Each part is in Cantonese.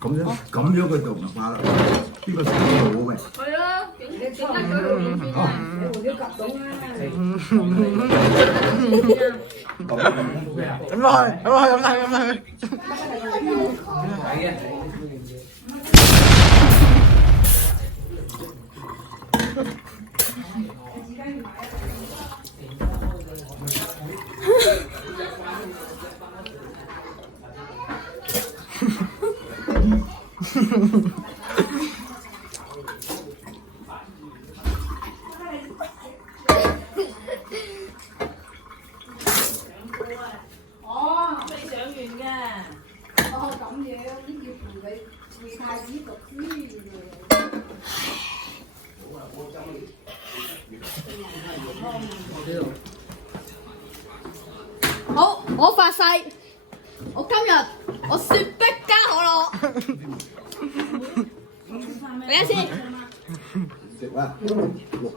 咁樣佢就唔係化啦。邊個食得好喂？係啊，警察嗰度邊啊？你胡椒夾到啦。飲落去，飲落去，飲晒，飲晒佢。哦，未上完嘅。哦，咁樣要陪太子讀書好，我發誓，我今日我雪碧加可樂。嚟一次。食啦，六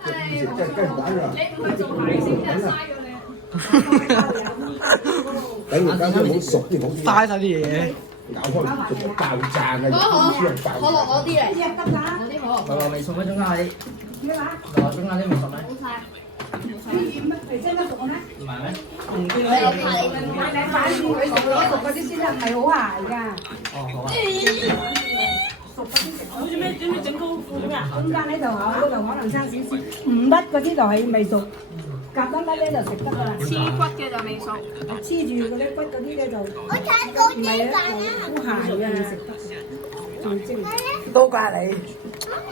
隻食雞蛋㗎。你唔去做蟹先，真係嘥咗你。等而家先好熟啲好啲。嘥晒啲嘢。咬開就爆炸嘅，可樂我啲嚟，一得啦。我啲可樂。可樂未熟咩？中間嗰啲，咩話？可樂中間啲未熟咩？好晒。你乜你真得熟咩？唔係咩？你反轉佢熟咗，熟嗰啲先得，唔係好鞋㗎。哦，好啊。熟嗰啲食。好似咩點樣整高款㗎？中間呢度口嗰度可能差少少，唔得嗰啲就係未熟，夾得甩咧就食得㗎啦。黐骨嘅就未熟。黐住嗰啲骨嗰啲咧就唔係啊，好鞋嘅你食得，最精。都怪你，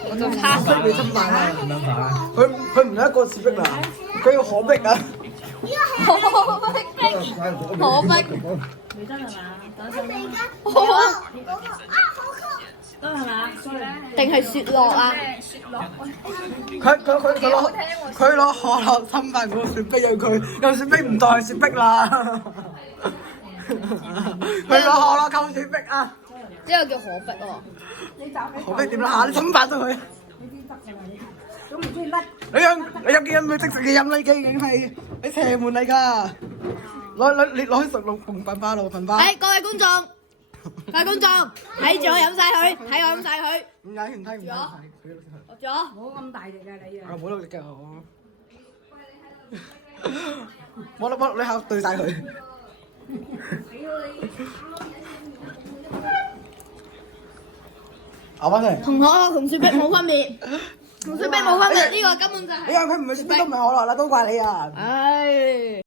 我就差你侵犯啦。咁樣法啊？佢唔係一個士逼啦，佢要可逼啊！可逼。未得係嘛？等一陣啦，得係嘛？定係雪落啊？佢攞可樂侵犯個雪碧，有雪碧唔當係雪碧啦。佢攞可樂溝雪碧啊！呢個叫可逼喎。可逼點啦嚇？你侵犯咗佢。咁唔中意甩。你有幾飲佢即食嘅飲呢機已經係你邪門嚟㗎！你攞去食六鳳粉花路粉花。各位觀眾，睇住我飲晒佢，睇我飲晒佢。唔解唔睇唔睇。落咗。冇咁大力㗎你啊！冇努力嘅我。冇你考對晒佢。咬翻嚟。同可樂同雪碧冇分別，同雪碧冇分別，呢個根本就係。你話佢唔係雪碧都唔係可樂啦，都怪你啊！唉。